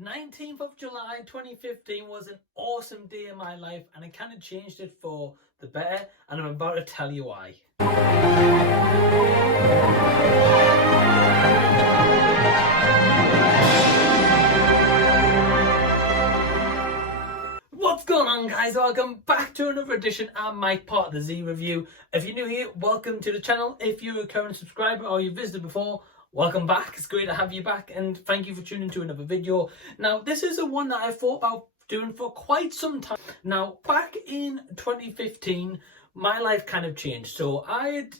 19th of July 2015 was an awesome day in my life, and I kind of changed it for the better, and I'm about to tell you why. What's going on, guys? Welcome back to another edition of my Part of the Z review. If you're new here, welcome to the channel. If you're a current subscriber or you've visited before, welcome back. It's great to have you back, and thank you for tuning to another video. Now, this is a one that I thought about doing for quite some time. Now, back in 2015, my life kind of changed. So I had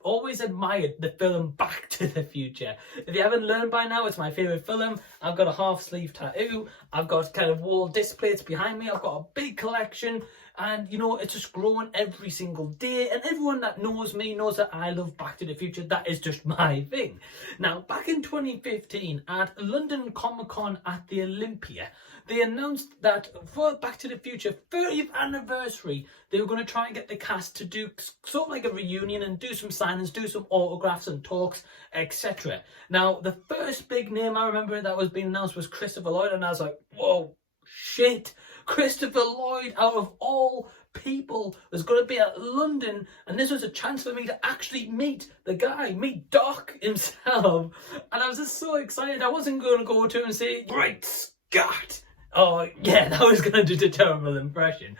always admired the film Back to the Future. If you haven't learned by now, it's my favourite film. I've got a half sleeve tattoo. I've got kind of wall displays behind me. I've got a big collection. And, you know, it's just growing every single day. And everyone that knows me knows that I love Back to the Future. That is just my thing. Now, back in 2015, at London Comic Con at the Olympia, they announced that for Back to the Future 30th anniversary, they were going to try and get the cast to do sort of like a reunion and do some signings, do some autographs and talks, etc. Now, the first big name I remember that was being announced was Christopher Lloyd, and I was like, whoa, shit, Christopher Lloyd, out of all people, was going to be at London, and this was a chance for me to actually meet the guy, meet Doc himself. And I was just so excited. I wasn't going to go to him and say, great Scott. Oh, yeah, that was going to do a terrible impression.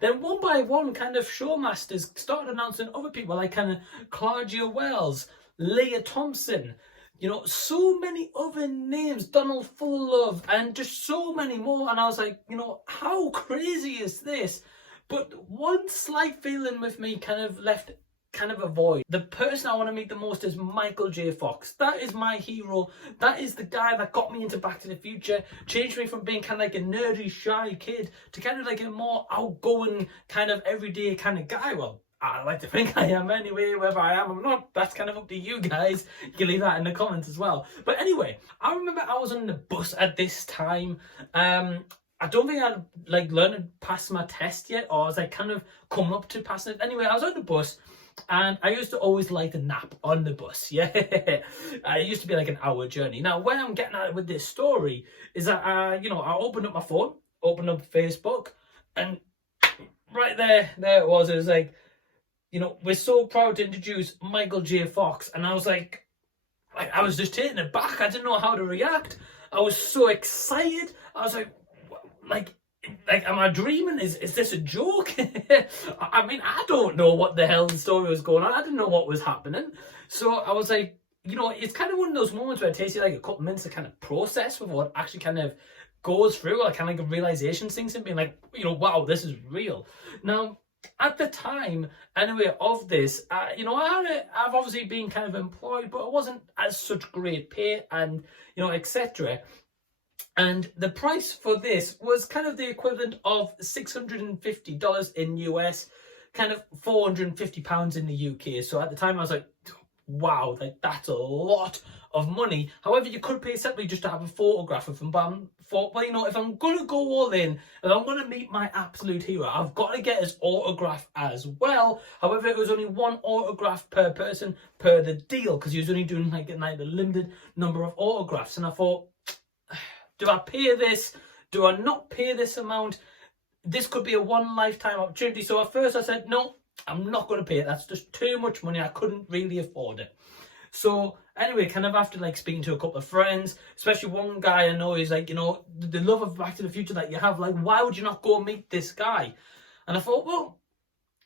Then one by one, kind of showmasters started announcing other people, like kind of Claudia Wells, Leah Thompson, you know, so many other names, Donald Full and just so many more. And I was like, you know, how crazy is this? But one slight feeling with me kind of left kind of a void. The person I want to meet the most is Michael J. Fox. That is my hero. That is the guy that got me into Back to the Future, changed me from being kind of like a nerdy, shy kid to kind of like a more outgoing, kind of everyday kind of guy. Well, I like to think I am anyway. Whether I am or not, that's kind of up to you guys. You can leave that in the comments as well. But anyway, I remember I was on the bus at this time. I don't think I'd like learned to pass my test yet, or I was like kind of coming up to passing it. Anyway, I was on the bus, and I used to always like to nap on the bus. Yeah, it used to be like an hour journey. Now, where I'm getting at with this story is that you know, I opened up my phone, opened up Facebook, and right there it was. It was like, you know, we're so proud to introduce Michael J. Fox. And I was like I was just taken aback. I didn't know how to react. I was so excited. I was like, am I dreaming? Is this a joke? I mean, I don't know what the hell the story was going on. I didn't know what was happening. So I was like, you know, it's kind of one of those moments where it takes you like a couple minutes to kind of process with what actually kind of goes through, or kind of like a realization sinks in, being like, you know, wow, this is real. Now, at the time, anyway, of this, you know, I've obviously been kind of employed, but it wasn't as such great pay, and, you know, etc. And the price for this was kind of the equivalent of $650 in US, kind of £450 in the UK. So at the time I was like, wow, like that's a lot of money. However, you could pay separately just to have a photograph of him. But I thought, well, you know, if I'm going to go all in, and I'm going to meet my absolute hero, I've got to get his autograph as well. However, it was only one autograph per person per the deal, because he was only doing like a limited number of autographs. And I thought, do I pay this? Do I not pay this amount? This could be a one lifetime opportunity. So at first I said, no, I'm not going to pay it. That's just too much money. I couldn't really afford it. So anyway, kind of after like speaking to a couple of friends, especially one guy I know, is like, you know, the love of Back to the Future that you have, like, why would you not go meet this guy? And I thought, well,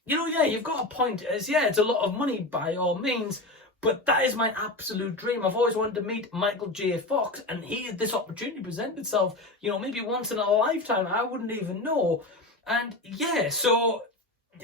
you know, yeah, you've got a point. It's a lot of money by all means, but that is my absolute dream. I've always wanted to meet Michael J. Fox, and this opportunity presented itself, you know, maybe once in a lifetime. I wouldn't even know. And yeah, so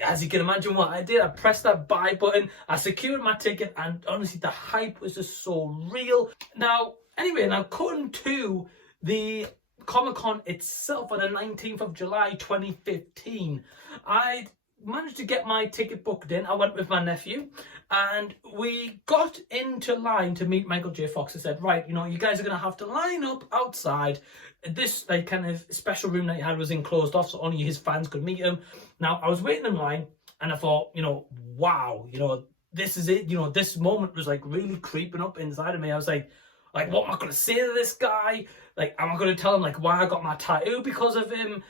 as you can imagine what I did, I pressed that buy button, I secured my ticket, and honestly, the hype was just so real. Now, anyway, now cutting to the Comic-Con itself on the 19th of July 2015, I managed to get my ticket booked in. I went with my nephew, and we got into line to meet Michael J. Fox. I said, right, you know, you guys are going to have to line up outside. This like kind of special room that he had was enclosed off, so only his fans could meet him. Now, I was waiting in line, and I thought, you know, wow, you know, this is it. You know, this moment was like really creeping up inside of me. I was like, Like, what am I going to say to this guy? Like, am I going to tell him, like, why I got my tattoo because of him?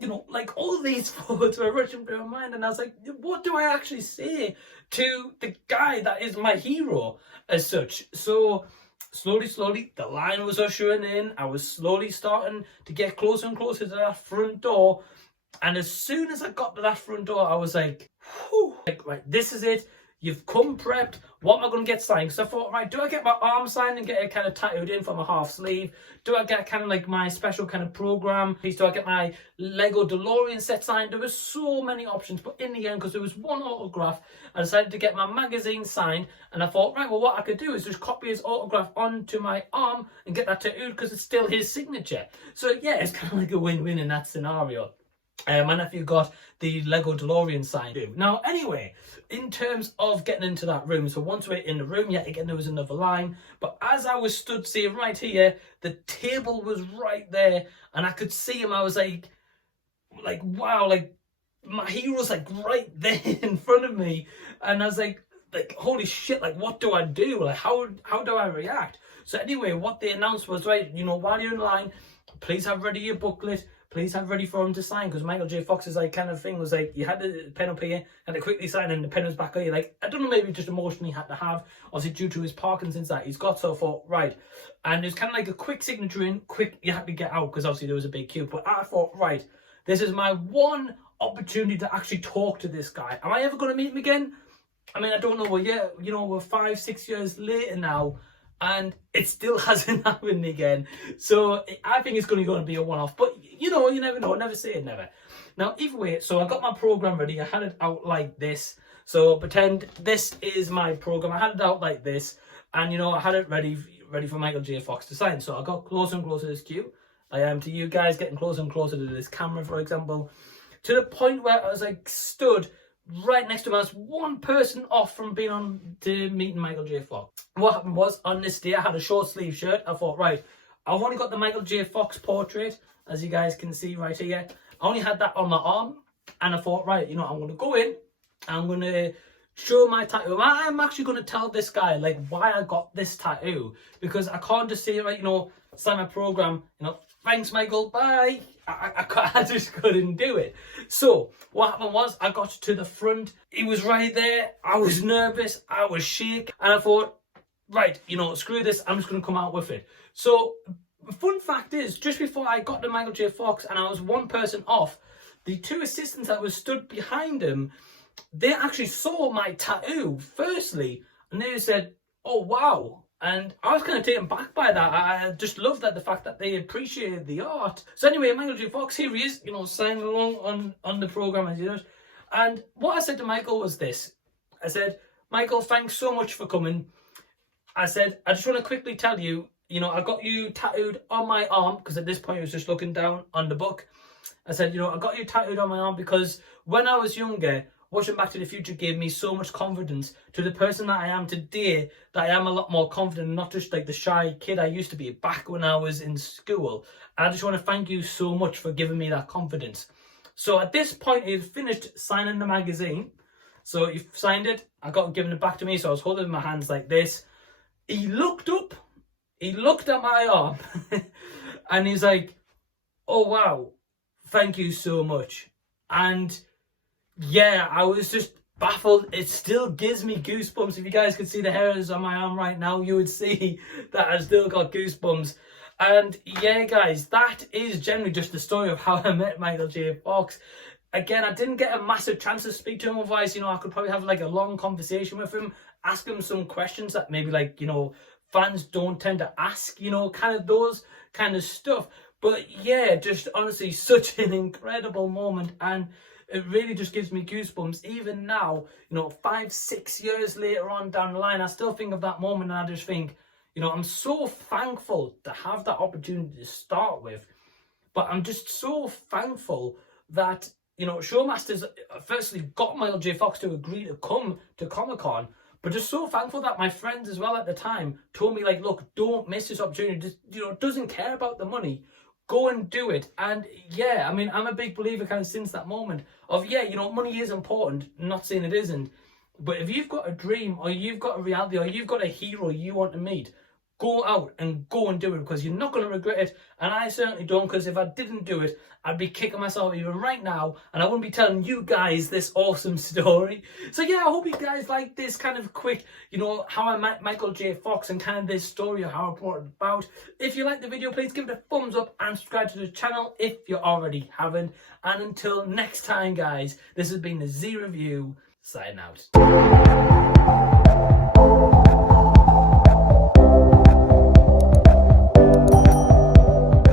You know, like, all these thoughts were rushing through my mind. And I was like, what do I actually say to the guy that is my hero as such? So slowly, the line was ushering in. I was slowly starting to get closer and closer to that front door. And as soon as I got to that front door, I was like, whew, like, right, this is it. You've come prepped. What am I going to get signed? So I thought, right, do I get my arm signed and get it kind of tattooed in for my half sleeve? Do I get kind of like my special kind of program? Do I get my Lego DeLorean set signed? There was so many options, but in the end, because there was one autograph, I decided to get my magazine signed. And I thought, right, well, what I could do is just copy his autograph onto my arm and get that tattooed because it's still his signature. So yeah, it's kind of like a win-win in that scenario. My nephew got the Lego DeLorean signed. Now, anyway, in terms of getting into that room, so once we're in the room, yet again, there was another line. But as I was stood, see, right here, the table was right there, and I could see him. I was like, wow, like, my hero's like right there in front of me. And I was like, holy shit, like, what do I do? Like, how do I react? So anyway, what they announced was, right, you know, while you're in line, please have ready your booklet. Please have ready for him to sign, because Michael J. Fox's like kind of thing was like, you had the pen up here, had to quickly sign, and the pen was back here. Like, I don't know, maybe just emotionally had to have, obviously due to his Parkinson's that he's got. So I thought, right, and it was kind of like a quick signature in, quick, you had to get out, because obviously there was a big queue. But I thought, right, this is my one opportunity to actually talk to this guy. Am I ever going to meet him again? I mean, I don't know. Well, yeah, you know, we're 5-6 years later now, and it still hasn't happened again. So I think it's going to be a one-off. But, you know, you never know. Never say it never. Now, either way, so I got my program ready. I had it out like this. So pretend this is my program. I had it out like this. And, you know, I had it ready for Michael J. Fox to sign. So I got closer and closer to this queue. I am to you guys, getting closer and closer to this camera, for example. To the point where I was like stood right next to him. I was one person off from being on to meeting Michael J. Fox. What happened was, on this day, I had a short sleeve shirt. I thought, right, I've only got the Michael J. Fox portrait, as you guys can see right here. I only had that on my arm, and I thought, right, you know, I'm going to go in, I'm going to show my tattoo. I'm actually going to tell this guy, like, why I got this tattoo, because I can't just say, right, you know, sign my program, you know, thanks, Michael, bye. I just couldn't do it. So what happened was, I got to the front. He was right there. I was nervous. I was shaking. And I thought, right, you know, screw this. I'm just going to come out with it. So fun fact is, just before I got to Michael J. Fox and I was one person off, the two assistants that were stood behind him, they actually saw my tattoo firstly. And they said, oh, wow. And I was kind of taken back by that. I just loved that, the fact that they appreciated the art. So anyway, Michael J. Fox, here he is, you know, signing along on the program as he does. And what I said to Michael was this. I said, Michael, thanks so much for coming. I said, I just want to quickly tell you, you know, I got you tattooed on my arm, because at this point I was just looking down on the book. I said, you know, I got you tattooed on my arm because when I was younger, watching Back to the Future gave me so much confidence to the person that I am today, that I am a lot more confident, not just like the shy kid I used to be back when I was in school. I just want to thank you so much for giving me that confidence. So at this point, he finished signing the magazine. So he signed it. I got given it back to me. So I was holding my hands like this. He looked up. He looked at my arm. And he's like, oh, wow. Thank you so much. And yeah, I was just baffled. It still gives me goosebumps. If you guys could see the hairs on my arm right now, you would see that I've still got goosebumps. And yeah, guys, that is generally just the story of how I met Michael J. Fox. Again, I didn't get a massive chance to speak to him. Otherwise, you know, I could probably have like a long conversation with him, ask him some questions that maybe, like, you know, fans don't tend to ask, you know, kind of those kind of stuff. But yeah, just honestly, such an incredible moment. And it really just gives me goosebumps. Even now, you know, 5-6 years later on down the line, I still think of that moment and I just think, you know, I'm so thankful to have that opportunity to start with. But I'm just so thankful that, you know, Showmasters firstly got Michael J. Fox to agree to come to Comic-Con. But just so thankful that my friends as well at the time told me, like, look, don't miss this opportunity. Just, you know, doesn't care about the money. Go and do it. And yeah, I mean, I'm a big believer kind of since that moment of, yeah, you know, money is important. I'm not saying it isn't. But if you've got a dream or you've got a reality or you've got a hero you want to meet, go out and go and do it, because you're not going to regret it, and I certainly don't, because if I didn't do it, I'd be kicking myself even right now, and I wouldn't be telling you guys this awesome story. So yeah, I hope you guys like this kind of quick, how I met Michael J. Fox and kind of this story of how I brought it about. If you like the video, please give it a thumbs up and subscribe to the channel if you already haven't. And until next time, guys, this has been the Z Review, signing out.